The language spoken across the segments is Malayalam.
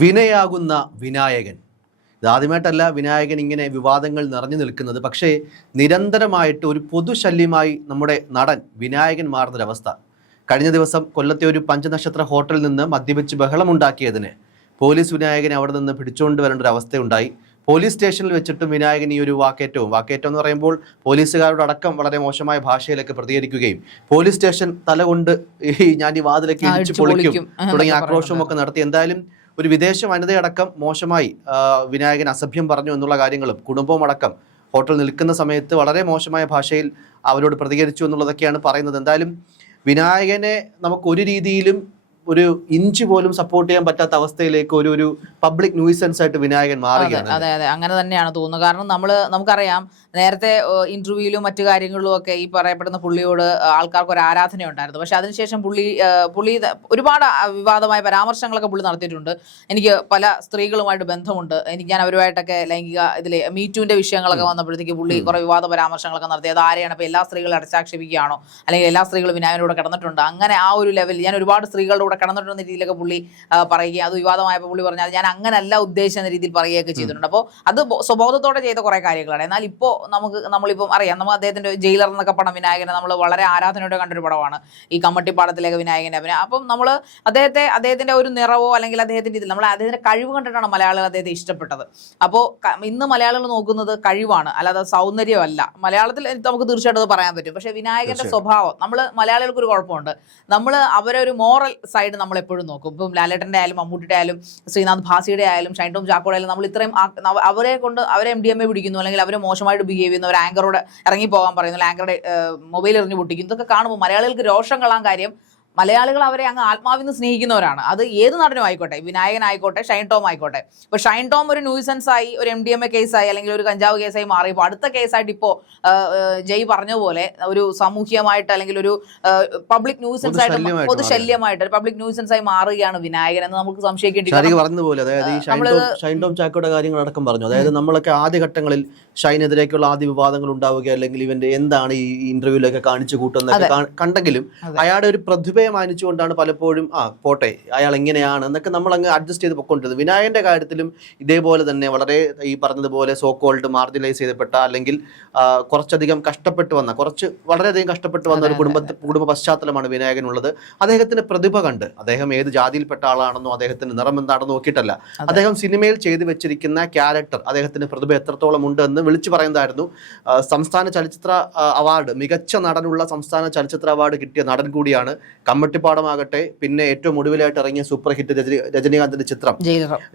വിനയാകുന്ന വിനായകൻ. ഇതാദ്യമായിട്ടല്ല വിനായകൻ ഇങ്ങനെ വിവാദങ്ങൾ നിറഞ്ഞു നിൽക്കുന്നത്. പക്ഷേ നിരന്തരമായിട്ട് ഒരു പൊതുശല്യമായി നമ്മുടെ നടൻ വിനായകൻ മാറുന്നൊരവസ്ഥ. കഴിഞ്ഞ ദിവസം കൊല്ലത്തെ ഒരു പഞ്ചനക്ഷത്ര ഹോട്ടലിൽ നിന്ന് മദ്യപിച്ച് ബഹളമുണ്ടാക്കിയതിന് പോലീസ് വിനായകനെ അവിടെ നിന്ന് പിടിച്ചുകൊണ്ട് വരേണ്ട ഒരു അവസ്ഥയുണ്ടായി. പോലീസ് സ്റ്റേഷനിൽ വെച്ചിട്ടും വിനായകൻ ഈ ഒരു വാക്കേറ്റം എന്ന് പറയുമ്പോൾ പോലീസുകാരുടെ അടക്കം വളരെ മോശമായ ഭാഷയിലൊക്കെ പ്രതികരിക്കുകയും പോലീസ് സ്റ്റേഷൻ തലകൊണ്ട് ഞാൻ ഈ വാതിലൊക്കെ ഇടിച്ചു പൊളിക്കും തുടങ്ങിയ ആക്രോശവും ഒക്കെ നടത്തി. എന്തായാലും ഒരു വിദേശ വനിതയടക്കം മോശമായി വിനായകൻ അസഭ്യം പറഞ്ഞു എന്നുള്ള കാര്യങ്ങളും കുടുംബവും അടക്കം ഹോട്ടൽ നിൽക്കുന്ന സമയത്ത് വളരെ മോശമായ ഭാഷയിൽ അവരോട് പ്രതികരിച്ചു എന്നുള്ളതൊക്കെയാണ് പറയുന്നത്. എന്തായാലും വിനായകനെ നമുക്ക് ഒരു രീതിയിലും ഒരു ഇഞ്ച് പോലും സപ്പോർട്ട് ചെയ്യാൻ പറ്റാത്ത അവസ്ഥയിലേക്ക് ഒരു പബ്ലിക് ന്യൂസൻസ് ആയിട്ട് വിനായകൻ മാറുകയാണ്. അതെ അതെ അങ്ങനെ തന്നെയാണ് തോന്നുന്നത്. കാരണം നമുക്കറിയാം നേരത്തെ ഇന്റർവ്യൂവിലും മറ്റു കാര്യങ്ങളിലും ഒക്കെ ഈ പറയപ്പെടുന്ന പുള്ളിയോട് ആൾക്കാർക്ക് ഒരു ആരാധന ഉണ്ടായിരുന്നു. പക്ഷെ അതിനുശേഷം പുള്ളി ഒരുപാട് വിവാദമായ പരാമർശങ്ങളൊക്കെ പുള്ളി നടത്തിയിട്ടുണ്ട്. എനിക്ക് പല സ്ത്രീകളുമായിട്ട് ബന്ധമുണ്ട്, ഞാൻ അവരുമായിട്ടൊക്കെ ലൈംഗിക ഇതിലെ മീറ്റുവിന്റെ വിഷയങ്ങളൊക്കെ വന്നപ്പോഴത്തേക്ക് പുള്ളി കുറെ വിവാദ പരാമർശങ്ങളൊക്കെ നടത്തി. അത് ആരെയാണ് ഇപ്പോൾ എല്ലാ സ്ത്രീകളും അടച്ചാക്ഷേപിക്കുകയാണോ, അല്ലെങ്കിൽ എല്ലാ സ്ത്രീകളും വിനായകനോട് കിടന്നിട്ടുണ്ട്, അങ്ങനെ ആ ഒരു ലെവലിൽ ഞാൻ ഒരുപാട് സ്ത്രീകളുടെ കൂടെ കിടന്നിട്ടുണ്ടെന്ന രീതിയിലൊക്കെ പുള്ളി പറയുകയും അത് വിവാദമായപ്പോൾ പുള്ളി പറഞ്ഞാൽ ഞാൻ അങ്ങനല്ല ഉദ്ദേശിച്ച രീതിയിൽ പറയുകയൊക്കെ ചെയ്തിട്ടുണ്ട്. അപ്പോൾ അത് സ്വബോധത്തോടെ ചെയ്ത കുറെ കാര്യങ്ങളാണ്. എന്നാൽ ഇപ്പോൾ നമ്മളിപ്പം അറിയാം, നമ്മൾ അദ്ദേഹത്തിന്റെ ജയിലർ എന്നൊക്കെ പടം വിനായകനെ നമ്മൾ വളരെ ആരാധനയോടെ കണ്ടൊരു പടമാണ് ഈ കമ്മട്ടിപ്പാടത്തിലേക്ക് വിനായകന്റെ അഭിനയം. അപ്പം നമ്മൾ അദ്ദേഹത്തിന്റെ ഒരു നിറവോ അല്ലെങ്കിൽ അദ്ദേഹത്തിന്റെ ഇതിൽ നമ്മൾ അദ്ദേഹത്തിന്റെ കഴിവ് കണ്ടിട്ടാണ് മലയാളികൾ അദ്ദേഹത്തെ ഇഷ്ടപ്പെട്ടത്. അപ്പോൾ ഇന്ന് മലയാളികൾ നോക്കുന്നത് കഴിവാണ്, അല്ലാതെ സൗന്ദര്യമല്ല. മലയാളത്തിൽ നമുക്ക് തീർച്ചയായിട്ടും അത് പറയാൻ പറ്റും. പക്ഷെ വിനായകന്റെ സ്വഭാവം, നമ്മൾ മലയാളികൾക്ക് ഒരു കുഴപ്പമുണ്ട്, നമ്മൾ അവരെ ഒരു മോറൽ സൈഡ് നമ്മൾ എപ്പോഴും നോക്കും. ഇപ്പം ലാലേട്ടൻ്റെ ആയാലും മമ്മൂട്ടിയുടെ ആയാലും ശ്രീനാഥ് ഭാസിയുടെ ആയാലും ഷൈൻ ടോം ചാക്കോയുടെ ആയാലും നമ്മൾ ഇത്രയും അവരെ MDMA പിടിക്കുന്നു, അല്ലെങ്കിൽ അവരെ മോശമായിട്ട് ബിഹേവ് ചെയ്യുന്നു, ഒരു ആങ്കറോട് ഇറങ്ങി പോകാൻ പറയുന്നു, ആങ്കറുടെ മൊബൈൽ എറിഞ്ഞു പൊട്ടിക്കുന്നു, ഇതൊക്കെ കാണുമ്പോൾ മലയാളികൾക്ക് രോഷം കൊള്ളാൻ കാര്യം മലയാളികൾ അവരെ അങ്ങ് ആത്മാവിന്ന് സ്നേഹിക്കുന്നവരാണ്. അത് ഏത് നടനും ആയിക്കോട്ടെ, വിനായകൻ ആയിക്കോട്ടെ, ഷൈൻ ടോം ആയിക്കോട്ടെ. ഇപ്പോൾ ഷൈൻ ടോം ഒരു ന്യൂസൻസ് ആയി, ഒരു MDMA കേസായി, അല്ലെങ്കിൽ ഒരു കഞ്ചാവ് കേസായി മാറിയപ്പോൾ അടുത്ത കേസായിട്ട് ഇപ്പോൾ ജയ് പറഞ്ഞ പോലെ ഒരു സാമൂഹ്യമായിട്ട് അല്ലെങ്കിൽ ഒരു പബ്ലിക് ന്യൂസൻസ് ആയിട്ട് പൊതുശല്യമായിട്ട് പബ്ലിക് ന്യൂസൻസ് ആയി മാറുകയാണ് വിനായകൻ എന്ന് നമുക്ക് സംശയിക്കേണ്ടി. പറഞ്ഞതുപോലെ അതായത് ഈ ഷൈൻ ടോം ചാക്കോയുടെ കാര്യങ്ങളടക്കം പറഞ്ഞു. അതായത് നമ്മളൊക്കെ ആദ്യഘട്ടങ്ങളിൽ ഷൈനെതിരേക്കുള്ള ആദ്യ വിവാദങ്ങൾ ഉണ്ടാവുക, അല്ലെങ്കിൽ ഇവന്റെ എന്താണ് ഈ ഇന്റർവ്യൂലൊക്കെ കാണിച്ചു കൂട്ടുന്നതൊക്കെ കണ്ടെങ്കിലും അയാളുടെ ഒരു പ്രതിഭ മാനിച്ചുകൊണ്ടാണ് പലപ്പോഴും പോട്ടെ അയാൾ എങ്ങനെയാണ് എന്നൊക്കെ നമ്മൾ അങ്ങ് അഡ്ജസ്റ്റ് ചെയ്ത് പൊക്കൊണ്ടിരുന്നത്. വിനായകന്റെ കാര്യത്തിലും ഇതേപോലെ തന്നെ വളരെ ഈ പറഞ്ഞതുപോലെ സോ കോൾഡ് മാർജിനലൈസ് ചെയ്യപ്പെട്ട, അല്ലെങ്കിൽ കുറച്ചധികം വളരെയധികം കഷ്ടപ്പെട്ട് വന്ന ഒരു കുടുംബ പശ്ചാത്തലമാണ് വിനായകനുള്ളത്. അദ്ദേഹത്തിന്റെ പ്രതിഭ കണ്ട് അദ്ദേഹം ഏത് ജാതിയിൽപ്പെട്ട ആളാണെന്നോ അദ്ദേഹത്തിന്റെ നിറം എന്താണെന്നോ നോക്കിയിട്ടല്ല, അദ്ദേഹം സിനിമയിൽ ചെയ്തു വെച്ചിരിക്കുന്ന ക്യാരക്ടർ, അദ്ദേഹത്തിന്റെ പ്രതിഭ എത്രത്തോളം ഉണ്ട് എന്ന് വിളിച്ചു പറയുന്നതായിരുന്നു. സംസ്ഥാന ചലച്ചിത്ര അവാർഡ്, മികച്ച നടനുള്ള സംസ്ഥാന ചലച്ചിത്ര അവാർഡ് കിട്ടിയ നടൻ കൂടിയാണ്. കമ്മട്ടിപ്പാടമാകട്ടെ, പിന്നെ ഏറ്റവും ഒടുവിലായിട്ട് ഇറങ്ങിയ സൂപ്പർ ഹിറ്റ് രജനീകാന്തിന്റെ ചിത്രം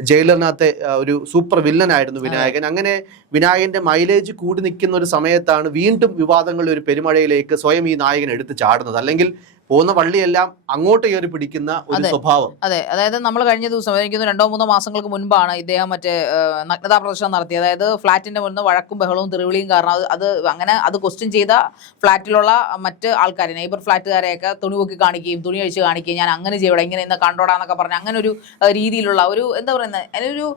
ജയിലറിനകത്തെ ഒരു സൂപ്പർ വില്ലനായിരുന്നു വിനായകൻ. അങ്ങനെ വിനായകന്റെ മൈലേജ് കൂടി നിൽക്കുന്ന ഒരു സമയത്താണ് വീണ്ടും വിവാദങ്ങളുടെ ഒരു പെരുമഴയിലേക്ക് സ്വയം ഈ നായകൻ എടുത്ത് ചാടുന്നത്. അല്ലെങ്കിൽ പോകുന്ന വള്ളിയെല്ലാം അങ്ങോട്ട് കയറി പിടിക്കുന്ന ഒരു സ്വഭാവം. അതെ, അതായത് നമ്മൾ കഴിഞ്ഞ ദിവസം എനിക്ക് 2-3 മാസങ്ങൾക്ക് മുൻപാണ് ഇദ്ദേഹം മറ്റേ നഗ്നതാ പ്രദർശനം നടത്തി. അതായത് ഫ്ളാറ്റിന്റെ മുന്നിൽ വഴക്കും ബഹളവും തെറിവിളിയും കാരണം അത് ക്വസ്റ്റ്യൻ ചെയ്ത ഫ്ളാറ്റിലുള്ള മറ്റ് ആൾക്കാരെ, നെയ്ബർ ഫ്ളാറ്റുകാരെയൊക്കെ തുണി പൊക്കി കാണിക്കുകയും തുണി അഴിച്ച് കാണിക്കുകയും ഞാൻ അങ്ങനെ ചെയ്യണം ഇങ്ങനെ ഇന്ന് കണ്ടോടാന്നൊക്കെ പറഞ്ഞ് അങ്ങനെ ഒരു രീതിയിലുള്ള ഒരു എന്താ പറയുന്നത്, അതിനൊരു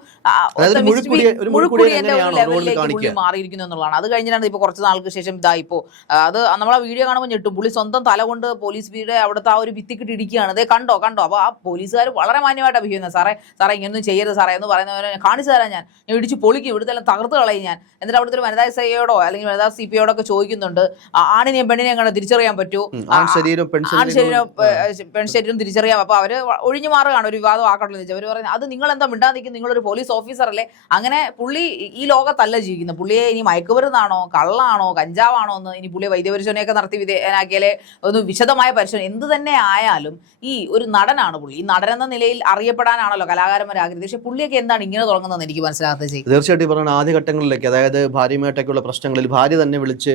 മുഴുക്കുടിയന്റെ ഒരു ലെവലിലേക്ക് പുള്ളി മാറിയിരിക്കുന്നു എന്നുള്ളതാണ്. അത് കഴിഞ്ഞിട്ടാണ് ഇപ്പോൾ കുറച്ച് നാൾക്ക് ശേഷം ഇതായിപ്പോ അത് നമ്മൾ ആ വീഡിയോ കാണുമ്പോൾ ഞെട്ടും. പുള്ളി സ്വന്തം തല കൊണ്ട് പോലീസ് അവിടുത്തെ ആ ഒരു ഭിത്തിക്കിട്ട് ഇടിക്കുകയാണ്. അതേ കണ്ടോ. അപ്പോൾ ആ പോലീസുകാർ വളരെ മാന്യമായിട്ട് അഭിനയിക്കുന്നത്. സാറേ ഇങ്ങനൊന്നും ചെയ്യരുത് സാറേ എന്ന് പറയുന്നവരെ കാണിച്ചു തരാം, ഞാൻ ഇടിച്ച് പൊളിക്കും, ഇവിടുത്തെ എല്ലാം തകർത്ത് കളയും ഞാൻ. എന്നിട്ട് അവിടുത്തെ ഒരു വനിതാ SIയോടോ അല്ലെങ്കിൽ വനിതാ CPയോടോ ഒക്കെ ചോദിക്കുന്നുണ്ട്, ആണിനെയും പെണ്ണിനെയും കണ്ട് തിരിച്ചറിയാൻ പറ്റൂ, പെൺശരീരം തിരിച്ചറിയാം. അപ്പോൾ അവര് ഒഴിഞ്ഞു മാറുകയാണ്, ഒരു വിവാദം ആക്കണമെന്ന് വെച്ചാൽ. അവർ പറയുന്നത് അത് നിങ്ങൾ എന്താ മിണ്ടാ നിൽക്കും, നിങ്ങളൊരു പോലീസ് ഓഫീസർ അല്ലേ. അങ്ങനെ പുള്ളി ഈ ലോകത്തല്ല ജീവിക്കുന്നത്. പുള്ളിയെ ഇനി മയക്കുമരുന്നാണോ കള്ളാണോ കഞ്ചാവാണോ എന്ന് ഇനി പുള്ളിയെ വൈദ്യപരിശോധനയൊക്കെ നടത്തി വിധേയനാക്കിയാലേ ഒന്ന് വിശദമായ പരിശോധന എന്ത് തന്നെ ആയാലും ഈ ഒരു നടനാണ് പുള്ളി. ഈ നടനെന്ന നിലയിൽ അറിയപ്പെടാനാണല്ലോ കലാകാരന്മാർ ആഗ്രഹിച്ചത്. പക്ഷെ പുള്ളിയൊക്കെ എന്താണ് ഇങ്ങനെ തുടങ്ങുന്നതെന്ന് എനിക്ക് മനസ്സിലാകാത്ത ചെയ്യും. തീർച്ചയായിട്ടും പറഞ്ഞ ആദ്യഘട്ടങ്ങളിലേക്ക്, അതായത് ഭാര്യയുമായിട്ടൊക്കെയുള്ള പ്രശ്നങ്ങളിൽ ഭാര്യ തന്നെ വിളിച്ച്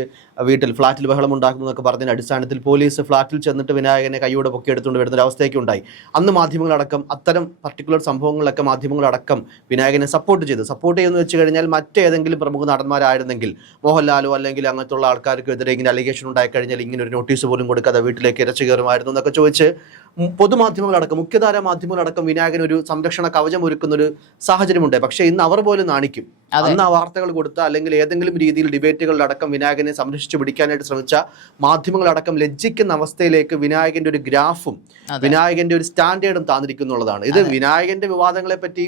ഫ്ളാറ്റിൽ ബഹളം ഉണ്ടാക്കുന്നു എന്നൊക്കെ പറഞ്ഞതിന്റെ അടിസ്ഥാനത്തിൽ പോലീസ് ഫ്ളാറ്റിൽ ചെന്നിട്ട് വിനായകനെ കൈയോടെ പൊക്കിയെടുത്തുകൊണ്ട് വരുന്ന ഒരു അവസ്ഥയൊക്കെ ഉണ്ടായി. അന്ന് മാധ്യമങ്ങളടക്കം അത്തരം പർട്ടിക്കുലർ സംഭവങ്ങളൊക്കെ മാധ്യമങ്ങളടക്കം വിനായകനെ സപ്പോർട്ട് ചെയ്യുമെന്ന് വെച്ച് കഴിഞ്ഞാൽ മറ്റേതെങ്കിലും പ്രമുഖ നടന്മാരായിരുന്നെങ്കിൽ, മോഹൻലാലോ അല്ലെങ്കിൽ അങ്ങനത്തുള്ള ആൾക്കാർക്കെതിരെ ഇങ്ങനെ അലിഗേഷൻ ഉണ്ടായി കഴിഞ്ഞാൽ ഇങ്ങനെ ഒരു നോട്ടീസ് പോലും കൊടുക്കാതെ വീട്ടിലേക്ക് തുളച്ചു കയറുമായിരുന്നു എന്നൊക്കെ ചോദിച്ച് പൊതുമാധ്യമങ്ങളടക്കം മുഖ്യധാര മാധ്യമങ്ങളടക്കം വിനായകൻ ഒരു സംരക്ഷണ കവചം ഒരുക്കുന്ന ഒരു സാഹചര്യമുണ്ട്. പക്ഷേ ഇന്ന് അവർ പോലും നാണിക്കും. അന്ന് ആ വാർത്തകൾ കൊടുത്ത അല്ലെങ്കിൽ ഏതെങ്കിലും രീതിയിൽ ഡിബേറ്റുകളിലടക്കം വിനായകനെ സംരക്ഷിച്ചു പിടിക്കാനായിട്ട് ശ്രമിച്ച മാധ്യമങ്ങളടക്കം ലജ്ജിക്കുന്ന അവസ്ഥയിലേക്ക് വിനായകന്റെ ഒരു ഗ്രാഫും വിനായകന്റെ ഒരു സ്റ്റാൻഡേർഡും താന്നിരിക്കുന്നുള്ളതാണ്. ഇത് വിനായകന്റെ വിവാദങ്ങളെ പറ്റി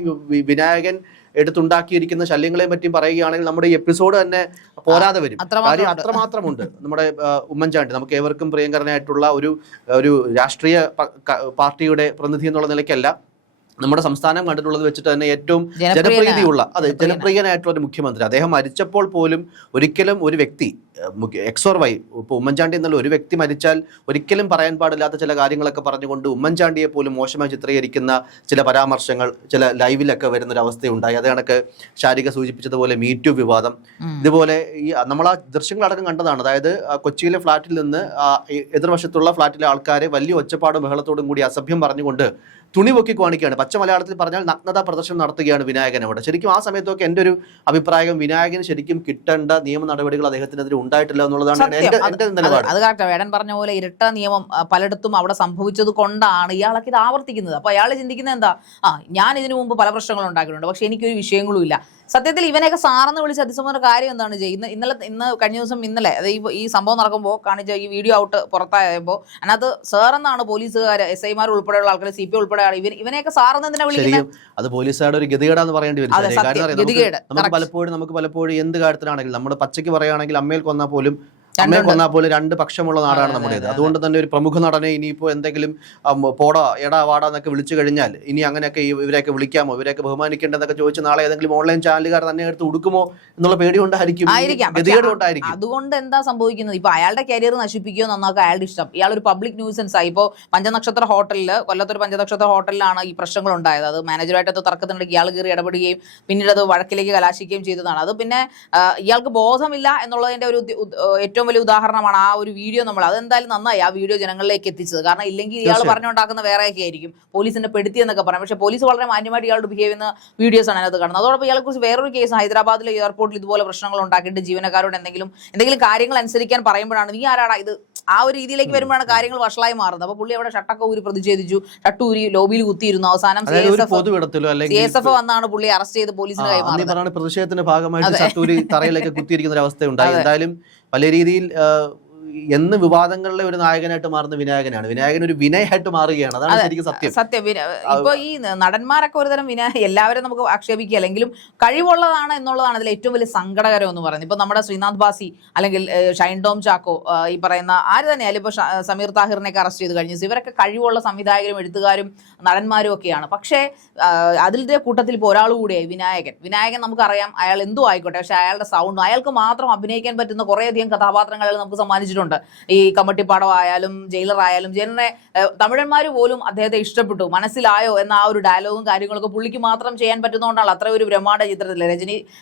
വിനായകൻ എടുത്തുണ്ടാക്കിയിരിക്കുന്ന ശല്യങ്ങളെ പറ്റിയും പറയുകയാണെങ്കിൽ നമ്മുടെ ഈ എപ്പിസോഡ് തന്നെ പോരാതെ വരും. കാര്യം അത്രമാത്രമുണ്ട്. നമ്മുടെ ഉമ്മൻചാണ്ടി നമുക്ക് ഏവർക്കും പ്രിയങ്കരനായിട്ടുള്ള ഒരു രാഷ്ട്രീയ പാർട്ടിയുടെ പ്രതിനിധി എന്നുള്ള നിലയ്ക്കല്ല, നമ്മുടെ സംസ്ഥാനം കണ്ടിട്ടുള്ളത് വെച്ചിട്ട് തന്നെ ഏറ്റവും ജനപ്രീതിയുള്ള ജനപ്രിയനായിട്ടുള്ള ഒരു മുഖ്യമന്ത്രി. അദ്ദേഹം മരിച്ചപ്പോൾ പോലും ഒരിക്കലും ഒരു വ്യക്തി XY ഇപ്പോൾ ഉമ്മൻചാണ്ടി എന്നുള്ള ഒരു വ്യക്തി മരിച്ചാൽ ഒരിക്കലും പറയാൻ പാടില്ലാത്ത ചില കാര്യങ്ങളൊക്കെ പറഞ്ഞുകൊണ്ട് ഉമ്മൻചാണ്ടിയെ പോലും മോശമായി ചിത്രീകരിക്കുന്ന ചില പരാമർശങ്ങൾ ചില ലൈവിലൊക്കെ വരുന്നൊരവസ്ഥയുണ്ടായി. അത് കണക്ക് ശാരിക സൂചിപ്പിച്ചതുപോലെ മീറ്റു വിവാദം, ഇതുപോലെ ഈ നമ്മൾ ആ ദൃശ്യങ്ങളടക്കം കണ്ടതാണ്. അതായത് കൊച്ചിയിലെ ഫ്ളാറ്റിൽ നിന്ന് എതിർവശത്തുള്ള ഫ്ളാറ്റിലെ ആൾക്കാരെ വലിയ ഒച്ചപ്പാടും ബഹളത്തോടും കൂടി അസഭ്യം പറഞ്ഞുകൊണ്ട് തുണി പൊക്കി കാണിക്കുകയാണ്. പച്ച മലയാളത്തിൽ പറഞ്ഞാൽ നഗ്നതാ പ്രദർശനം നടത്തുകയാണ് വിനായകൻ അവിടെ. ശരിക്കും ആ സമയത്തൊക്കെ എൻ്റെ ഒരു അഭിപ്രായം വിനായകന് ശരിക്കും കിട്ടേണ്ട നിയമ നടപടികൾ അദ്ദേഹത്തിനെതിരെ ഉണ്ടായിട്ടില്ല എന്നുള്ളതാണ് എന്റെ നിലപാട്. അത് കറക്റ്റ്. വേടൻ പറഞ്ഞ പോലെ ഇരട്ട നിയമം പലയിടത്തും അവിടെ സംഭവിച്ചത് കൊണ്ടാണ് ഇയാളൊക്കെ ഇത് ആവർത്തിക്കുന്നത്. അപ്പൊ അയാൾ ചിന്തിക്കുന്നത് എന്താ, ഞാൻ ഇതിനു മുമ്പ് പല പ്രശ്നങ്ങളും ഉണ്ടാക്കിയിട്ടുണ്ട്, പക്ഷെ എനിക്കൊരു വിഷയങ്ങളും ഇല്ല. സത്യത്തിൽ ഇവനെയൊക്കെ സാറെന്ന് വിളിച്ച് അതിസംബന്ധ കാര്യം എന്താണ് ചെയ്യുന്നത്? ഇന്ന് കഴിഞ്ഞ ദിവസം ഇന്നലെ ഈ സംഭവം നടക്കുമ്പോൾ കാണിച്ച ഈ വീഡിയോ ഔട്ട് പുറത്തായപ്പോൾ അതിനകത്ത് സാറെന്നാണ് പോലീസുകാർ, SI ഉൾപ്പെടെയുള്ള ആൾക്കാർ, CP ഉൾപ്പെടെ ഇവനെയൊക്കെ സാറെന്ന് എന്തിനാ വിളിക്കുന്നത്? അത് പോലീസുകാരുടെ ഒരു ഗതികേടാന്ന് പറയേണ്ടി വരും. നമുക്ക് പലപ്പോഴും എന്ത് കാര്യത്തിലാണെങ്കിലും നമ്മൾ പച്ചയ്ക്ക് പറയുകയാണെങ്കിൽ അമ്മയിൽ കൊന്നാൽ പോലും രണ്ട് പക്ഷമുള്ള നാടാണ് നമ്മുടേത്. അതുകൊണ്ട് തന്നെ ഒരു പ്രമുഖ നടനെ ഇനിയിപ്പോൾ എന്തെങ്കിലും പോടാ എടാ വാടാ എന്നൊക്കെ വിളിച്ചു കഴിഞ്ഞാൽ ഇനി അങ്ങനെയൊക്കെ ഇവരെയൊക്കെ വിളിക്കാമോ, ഇവരെയൊക്കെ ബഹുമാനിക്കേണ്ടതൊക്കെ ചോദിച്ച് നാളെ ഏതെങ്കിലും ഓൺലൈൻ ചാനലുകാർ തന്നെ എടുത്ത് ഉടുക്കുമോ എന്നുള്ള പേടി കൊണ്ടായിരിക്കും. അതുകൊണ്ട് എന്താ സംഭവിക്കുന്നത്? ഇപ്പൊ അയാളുടെ കരിയർ നശിപ്പിക്കുകയോ നന്നാക്കുക അയാളുടെ ഇഷ്ടം. ഇയാളൊരു പബ്ലിക് ന്യൂസൻസ് ആയി. ഇപ്പോൾ പഞ്ചനക്ഷത്ര ഹോട്ടലിൽ, കൊല്ലത്തൊരു പഞ്ചനക്ഷത്ര ഹോട്ടലിലാണ് ഈ പ്രശ്നങ്ങൾ ഉണ്ടായത്. അത് മാനേജറുമായിട്ട് തർക്കത്തിനിടയ്ക്ക് ഇയാൾ കയറി ഇടപെടുകയും പിന്നീട് അത് വഴക്കിലേക്ക് കലാശിക്കുകയും ചെയ്തതാണ്. അത് പിന്നെ ഇയാൾക്ക് ബോധമില്ല എന്നുള്ളതിന്റെ ഒരു ഏറ്റവും വലിയ ഉദാഹരണമാണ് ആ ഒരു വീഡിയോ. നമ്മൾ അതെന്തായാലും നന്നായി ആ വീഡിയോ ജനങ്ങളിലേക്ക് എത്തിച്ചത്. കാരണം ഇല്ലെങ്കിൽ ഇയാൾ പറഞ്ഞുണ്ടാക്കുന്ന വേറെയൊക്കെ ആയിരിക്കും, പോലീസിന്റെ പെടുത്തി എന്നൊക്കെ പറയാം. പക്ഷേ പോലീസ് വളരെ മാന്യമായിട്ട് ഇയാളുടെ ബിഹേവ് ചെയ്യുന്ന വീഡിയോസ് ആണ് അതിനകത്ത് കാണുന്നത്. അതോടൊപ്പം ഇയാളെ കുറിച്ച് വേറൊരു കേസ്, ഹൈദരാബാദിലെ എയർപോർട്ടിൽ ഇതുപോലെ പ്രശ്നങ്ങൾ ഉണ്ടാക്കിയിട്ട് ജീവനക്കാരോട് എന്തെങ്കിലും കാര്യങ്ങൾ അനുസരിക്കാൻ പറയുമ്പോഴാണ് നീ ആരാടാ ഇത്, ആ ഒരു രീതിയിലേക്ക് വരുമ്പോഴാണ് കാര്യങ്ങൾ വഷളായി മാറുന്നത്. അപ്പൊ പുള്ളി അവിടെ ഷട്ടൊക്കെ ഊരി പ്രതിഷേധിച്ചു, ഷട്ടൂരി ലോബിയിൽ കുത്തിയിരുന്നു. അവസാനം CSF വന്നാണ് പുള്ളി അറസ്റ്റ് ചെയ്ത് പോലീസിന് കൈമാറുന്നത്. പ്രതിഷേധത്തിന്റെ ഭാഗമായിട്ട് തറയിലേക്ക് കുത്തിയിരിക്കുന്ന ഒരു അവസ്ഥ ഉണ്ടായി. എന്തായാലും പല രീതിയിൽ എന്ന് വിവാദങ്ങളിലെ ഒരു നായകനായിട്ട് മാറുന്ന വിനായകനാണ്. വിനായകൻ ഒരു വിനയായിട്ട് മാറുകയാണ്. അതാണ് ശരിക്കും സത്യം. ഇപ്പൊ ഈ നടന്മാരൊക്കെ ഒരുതരം എല്ലാവരും നമുക്ക് ആക്ഷേപിക്കുക, അല്ലെങ്കിലും കഴിവുള്ളതാണ് എന്നുള്ളതാണ് അതിൽ ഏറ്റവും വലിയ സങ്കടകരം എന്ന് പറയുന്നത്. ഇപ്പൊ നമ്മുടെ ശ്രീനാഥ് ബാസി അല്ലെങ്കിൽ ഷൈൻ ടോം ചാക്കോ, ഈ പറയുന്ന ആര് തന്നെയാലും ഇപ്പൊ സമീർ താഹിറിനെയൊക്കെ അറസ്റ്റ് ചെയ്ത് കഴിഞ്ഞു. ഇവരൊക്കെ കഴിവുള്ള സംവിധായകരും എഴുത്തുകാരും നടന്മാരും ഒക്കെയാണ്. പക്ഷേ അതിന്റെ കൂട്ടത്തിൽ ഇപ്പോൾ ഒരാൾ കൂടിയായി വിനായകൻ. നമുക്കറിയാം അയാൾ എന്തോ ആയിക്കോട്ടെ, പക്ഷെ അയാളുടെ സൗണ്ട്, അയാൾക്ക് മാത്രം അഭിനയിക്കാൻ പറ്റുന്ന കുറേയധികം കഥാപാത്രങ്ങൾ നമുക്ക് സമ്മാനിച്ചിട്ടുണ്ട്. ഈ കമ്മട്ടിപ്പാടം ആയാലും ജയിലർ ആയാലും ജനറെ തമിഴന്മാർ പോലും അദ്ദേഹത്തെ ഇഷ്ടപ്പെട്ടു. മനസ്സിലായോ എന്ന ആ ഒരു ഡയലോഗും കാര്യങ്ങളൊക്കെ പുള്ളിക്ക് മാത്രം ചെയ്യാൻ പറ്റുന്നതുകൊണ്ടാണ് അത്ര ഒരു ബ്രഹ്മാണ്ഡ ചിത്രത്തിൽ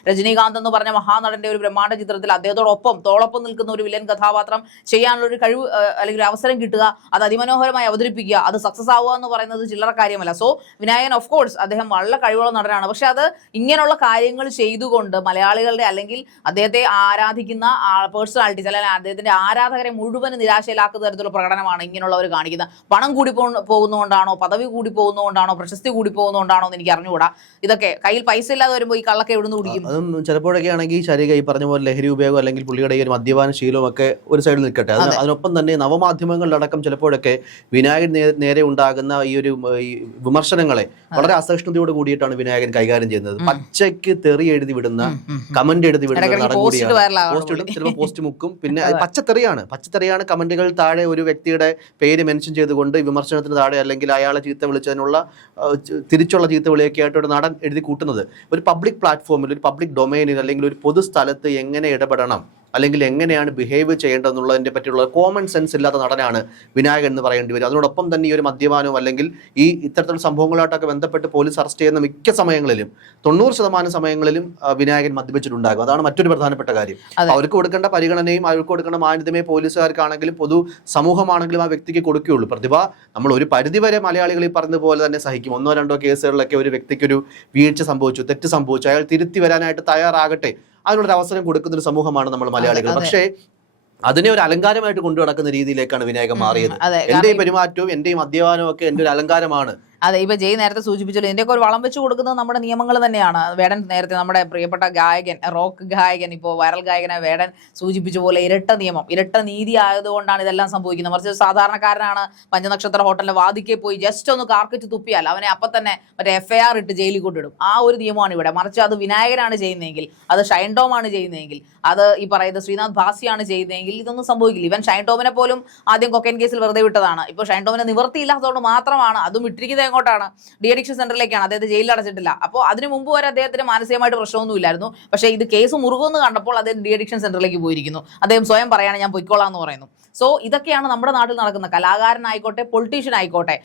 രജനീകാന്ത് എന്ന് പറഞ്ഞ മഹാനടന്റെ ഒരു ബ്രഹ്മാണ്ഡ ചിത്രത്തിൽ അദ്ദേഹത്തോടൊപ്പം തോളൊപ്പം നിൽക്കുന്ന ഒരു വില്ലൻ കഥാപാത്രം ചെയ്യാനുള്ള ഒരു കഴിവ് അല്ലെങ്കിൽ ഒരു അവസരം കിട്ടുക, അത് അതിമനോഹരമായി അവതരിപ്പിക്കുക, അത് സക്സസ് ആവുക എന്ന് പറയുന്നത് ചില്ലറ കാര്യമല്ല. സോ വിനായകൻ ഓഫ് കോഴ്സ് അദ്ദേഹം വളരെ കഴിവുള്ള നടനാണ്. പക്ഷെ അത് ഇങ്ങനെയുള്ള കാര്യങ്ങൾ ചെയ്തുകൊണ്ട് മലയാളികളുടെ അല്ലെങ്കിൽ അദ്ദേഹത്തെ ആരാധിക്കുന്ന പേഴ്സണാലിറ്റീസ് അല്ലെങ്കിൽ അദ്ദേഹത്തിന്റെ ആരാധകരെ മുഴുവൻ നിരാശയിലാക്കുന്ന തരത്തിലുള്ള പ്രകടനമാണ് ഇങ്ങനെയുള്ളവർ കാണിക്കുന്നത്. പണം കൂടി പോകുന്നതുകൊണ്ടാണോ, പദവി കൂടി പോകുന്നതുകൊണ്ടാണോ, പ്രശസ്തി കൂടി പോകുന്നതുകൊണ്ടാണോ എന്ന് എനിക്ക് അറിഞ്ഞുകൂടാ. ഇതൊക്കെ കയ്യിൽ പൈസ ഇല്ലാതെ വരുമ്പോൾ ഈ കള്ളൊക്കെ എവിടുന്ന് കുടിക്കും? അതും ചിലപ്പോഴൊക്കെ ആണെങ്കിൽ ശരിയാ ഈ പറഞ്ഞ പോലെ ലഹരി ഉപയോഗം അല്ലെങ്കിൽ പുള്ളിയുടെ ഈ ഒരു മദ്യപാന ശീലവും ഒക്കെ ഒരു സൈഡിൽ നിൽക്കട്ടെ. അതിനൊപ്പം തന്നെ നവമാധ്യമങ്ങളിലടക്കം ചിലപ്പോഴൊക്കെ വിനായകൻ നേരെ ഉണ്ടാകുന്ന ഈ ഒരു വിമർശനങ്ങളെ വളരെ അസഹിഷ്ണുതയോട് കൂടിയിട്ടാണ് വിനായകൻ കൈകാര്യം ചെയ്യുന്നത്. പച്ചയ്ക്ക് തെറി എഴുതി വിടുന്ന, കമന്റ് എഴുതി വിടുന്ന നടൻ കൂടിയാണ്. പോസ്റ്റ് ഇടും, ചിലപ്പോൾ പോസ്റ്റ് മുക്കും. പിന്നെ പച്ചത്തെറിയാണ് കമന്റുകൾ താഴെ ഒരു വ്യക്തിയുടെ പേര് മെൻഷൻ ചെയ്തുകൊണ്ട് വിമർശനത്തിന് താഴെ അല്ലെങ്കിൽ അയാളെ ചീത്ത വിളിച്ചതിനുള്ള തിരിച്ചുള്ള ചീത്ത വിളിയൊക്കെ ആയിട്ട് ഒരു നടൻ എഴുതി കൂട്ടുന്നത്. ഒരു പബ്ലിക് പ്ലാറ്റ്ഫോമിൽ, ഒരു പബ്ലിക് ഡൊമൈനിൽ അല്ലെങ്കിൽ ഒരു പൊതുസ്ഥലത്ത് എങ്ങനെ ഇടപെടണം അല്ലെങ്കിൽ എങ്ങനെയാണ് ബിഹേവ് ചെയ്യേണ്ടതെന്നുള്ളതിനെ പറ്റിയുള്ള കോമൺ സെൻസ് ഇല്ലാത്ത നടനാണ് വിനായകൻ എന്ന് പറയേണ്ടി വരും. അതിനോടൊപ്പം തന്നെ ഈ ഒരു മദ്യപാനവും അല്ലെങ്കിൽ ഈ ഇത്തരത്തിലുള്ള സംഭവങ്ങളായിട്ടൊക്കെ ബന്ധപ്പെട്ട് പോലീസ് അറസ്റ്റ് ചെയ്യുന്ന മിക്ക സമയങ്ങളിലും 90% സമയങ്ങളിലും വിനായകൻ മദ്യപിച്ചിട്ടുണ്ടാകും. അതാണ് മറ്റൊരു പ്രധാനപ്പെട്ട കാര്യം. അവർക്ക് കൊടുക്കേണ്ട പരിഗണനയും അവർക്ക് കൊടുക്കേണ്ട മാന്യതമേ പോലീസുകാർക്കാണെങ്കിലും പൊതു സമൂഹമാണെങ്കിലും ആ വ്യക്തിക്ക് കൊടുക്കുകയുള്ളൂ. പ്രതിഭ നമ്മൾ ഒരു പരിധിവരെ മലയാളികൾ ഈ പറഞ്ഞതുപോലെ തന്നെ സഹിക്കും. 1-2 കേസുകളിലൊക്കെ ഒരു വ്യക്തിക്കൊരു വീഴ്ച സംഭവിച്ചു, തെറ്റ് സംഭവിച്ചു, അയാൾ തിരുത്തി വരാനായിട്ട് തയ്യാറാകട്ടെ, അതിനുള്ളൊരു അവസരം കൊടുക്കുന്ന ഒരു സമൂഹമാണ് നമ്മൾ മലയാളികൾ. പക്ഷേ അതിനെ ഒരു അലങ്കാരമായിട്ട് കൊണ്ടു നടക്കുന്ന രീതിയിലേക്കാണ് വിനായകൻ മാറിയത്. അതെ, എന്റെയും പെരുമാറ്റവും എന്റെയും മദ്യപാനവും ഒക്കെ എന്റെ ഒരു അലങ്കാരമാണ്. അതെ, ഇപ്പൊ ജയ് നേരത്തെ സൂചിപ്പിച്ചല്ലോ, ഇതിന്റെയൊക്കെ ഒരു വളം വെച്ച് കൊടുക്കുന്നത് നമ്മുടെ നിയമങ്ങൾ തന്നെയാണ്. വേടൻ നേരത്തെ നമ്മുടെ പ്രിയപ്പെട്ട ഗായകൻ, റോക്ക് ഗായകൻ, ഇപ്പോൾ വൈറൽ ഗായകനായ വേടൻ സൂചിപ്പിച്ച പോലെ ഇരട്ട നിയമം, ഇരട്ട നീതി ആയതുകൊണ്ടാണ് ഇതെല്ലാം സംഭവിക്കുന്നത്. മറിച്ച് സാധാരണക്കാരനാണ് പഞ്ചനക്ഷത്ര ഹോട്ടലിലെ വാതിക്കെ പോയി ജസ്റ്റ് ഒന്ന് കാർക്കിച്ച് തുപ്പിയാൽ അവനെ അപ്പം തന്നെ മറ്റേ FIR ഇട്ട് ജയിലിൽ കൊണ്ടിടും. ആ ഒരു നിയമമാണ് ഇവിടെ. മറിച്ച് അത് വിനായകനാണ് ചെയ്യുന്നതെങ്കിൽ, അത് ഷൈൻ ടോം ആണ് ചെയ്യുന്നതെങ്കിൽ, അത് ഈ പറയുന്നത് ശ്രീനാഥ് ഭാസിയാണ് ചെയ്യുന്നതെങ്കിൽ ഇതൊന്നും സംഭവിക്കില്ല. ഇവൻ ഷൈൻ ടോമിനെ പോലും ആദ്യം കൊക്കൈൻ കേസിൽ വെറുതെ വിട്ടതാണ്. ഇപ്പോൾ ഷൈൻ ടോമിനെ നിവർത്തിയില്ലാത്തതുകൊണ്ട് മാത്രമാണ് അതും വിട്ടിരിക്കുന്നത് എങ്ങോട്ടാണ്, ഡി അഡിക്ഷൻ സെന്ററിലേക്കാണ്. അദ്ദേഹത്തെ ജയിലിൽ അടച്ചിട്ടില്ല. അപ്പോൾ അതിന് മുമ്പ് വരെ അദ്ദേഹത്തിന് മാനസികമായിട്ട് പ്രശ്നമൊന്നും ഇല്ലായിരുന്നു. പക്ഷേ ഇത് കേസ് മുറുകുമെന്ന് കണ്ടപ്പോൾ അദ്ദേഹം ഡി അഡിക്ഷൻ സെന്ററിലേക്ക് പോയിരിക്കുന്നു. അദ്ദേഹം സ്വയം പറയാണ് ഞാൻ പൊയ്ക്കോളാം എന്ന് പറയുന്നു. സോ ഇതൊക്കെയാണ് നമ്മുടെ നാട്ടിൽ നടക്കുന്ന. കലാകാരനായിക്കോട്ടെ, പൊളിറ്റീഷ്യൻ ആയിക്കോട്ടെ,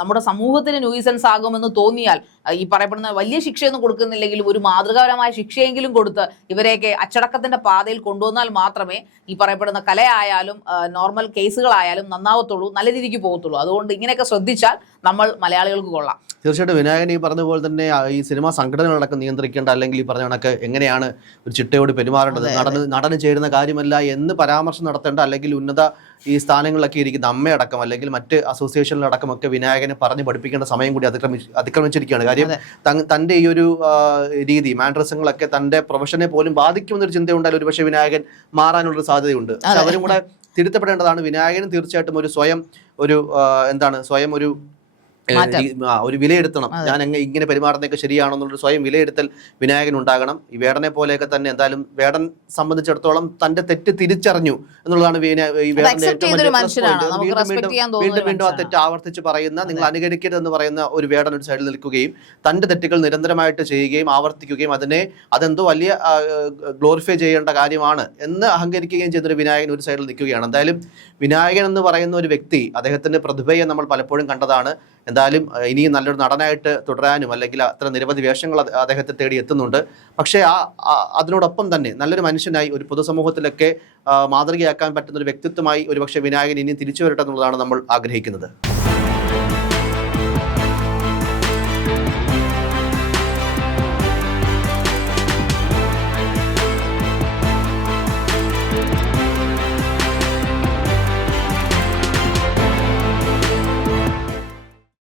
നമ്മുടെ സമൂഹത്തിന് ന്യൂസൻസ് ആകുമെന്ന് തോന്നിയാൽ ഈ പറയപ്പെടുന്ന വലിയ ശിക്ഷയൊന്നും കൊടുക്കുന്നില്ലെങ്കിലും ഒരു മാതൃകാപരമായ ശിക്ഷയെങ്കിലും കൊടുത്ത് ഇവരെയൊക്കെ അച്ചടക്കത്തിന്റെ പാതയിൽ കൊണ്ടുവന്നാൽ മാത്രമേ ഈ പറയപ്പെടുന്ന കലയായാലും നോർമൽ കേസുകളായാലും നന്നാവത്തുള്ളൂ, നല്ല രീതിക്ക് പോകത്തുള്ളൂ. അതുകൊണ്ട് ഇങ്ങനെയൊക്കെ ശ്രദ്ധിച്ചാൽ നമ്മൾ മലയാളികൾക്ക് കൊള്ളാം. തീർച്ചയായിട്ടും വിനായകൻ ഈ പറഞ്ഞ പോലെ തന്നെ ഈ സിനിമാ സംഘടനകളടക്കം നിയന്ത്രിക്കേണ്ട, അല്ലെങ്കിൽ ഈ പറഞ്ഞ കണക്ക് എങ്ങനെയാണ് ഒരു ചിട്ടയോട് പെരുമാറേണ്ടത്, നടന് ചേരുന്ന കാര്യമല്ല എന്ന് പരാമർശം നടത്തേണ്ട, അല്ലെങ്കിൽ ഉന്നത ഈ സ്ഥാനങ്ങളിലൊക്കെ ഇരിക്കുന്ന അമ്മയടക്കം അല്ലെങ്കിൽ മറ്റ് അസോസിയേഷനിലടക്കമൊക്കെ വിനായകനെ പറഞ്ഞ് പഠിപ്പിക്കേണ്ട സമയം കൂടി അതിക്രമിച്ചിരിക്കുകയാണ്. കാര്യം തൻ്റെ ഈ ഒരു രീതി, മാൻഡ്രസങ്ങളൊക്കെ തൻ്റെ പ്രൊഫഷനെ പോലും ബാധിക്കുമെന്നൊരു ചിന്തയുണ്ടായാലും ഒരുപക്ഷെ വിനായകൻ മാറാനുള്ളൊരു സാധ്യതയുണ്ട്. പക്ഷെ അവരും കൂടെ തിരുത്തപ്പെടേണ്ടതാണ്. വിനായകനും തീർച്ചയായിട്ടും ഒരു സ്വയം ഒരു വിലയിരുത്തണം. ഞാൻ ഇങ്ങനെ പെരുമാറുന്നതൊക്കെ ശരിയാണോ എന്നുള്ളൊരു സ്വയം വിലയിരുത്തൽ വിനായകൻ ഉണ്ടാകണം. ഈ വേടനെ പോലെയൊക്കെ തന്നെ എന്തായാലും വേടൻ സംബന്ധിച്ചിടത്തോളം തന്റെ തെറ്റ് തിരിച്ചറിഞ്ഞു എന്നുള്ളതാണ് വീണ്ടും ആ തെറ്റ് ആവർത്തിച്ച് പറയുന്ന, നിങ്ങൾ അനുകരിക്കരുതെന്ന് പറയുന്ന ഒരു വേടൻ ഒരു സൈഡിൽ നിൽക്കുകയും തന്റെ തെറ്റുകൾ നിരന്തരമായിട്ട് ചെയ്യുകയും ആവർത്തിക്കുകയും അതെന്തോ വലിയ ഗ്ലോറിഫൈ ചെയ്യേണ്ട കാര്യമാണ് എന്ന് അഹങ്കരിക്കുകയും ചെയ്തൊരു വിനായകൻ ഒരു സൈഡിൽ നിൽക്കുകയാണ്. എന്തായാലും വിനായകൻ എന്ന് പറയുന്ന ഒരു വ്യക്തി, അദ്ദേഹത്തിന്റെ പ്രതിഭയെ നമ്മൾ പലപ്പോഴും കണ്ടതാണ്. എന്തായാലും ഇനിയും നല്ലൊരു നടനായിട്ട് തുടരാനും അല്ലെങ്കിൽ അത്ര നിരവധി വേഷങ്ങൾ അദ്ദേഹത്തെ തേടി എത്തുന്നുണ്ട്. പക്ഷേ അതിനോടൊപ്പം തന്നെ നല്ലൊരു മനുഷ്യനായി ഒരു പൊതുസമൂഹത്തിലൊക്കെ മാതൃകയാക്കാൻ പറ്റുന്ന ഒരു വ്യക്തിത്വമായി ഒരുപക്ഷെ വിനായകൻ ഇനിയും തിരിച്ചു വരട്ടെ എന്നുള്ളതാണ് നമ്മൾ ആഗ്രഹിക്കുന്നത്.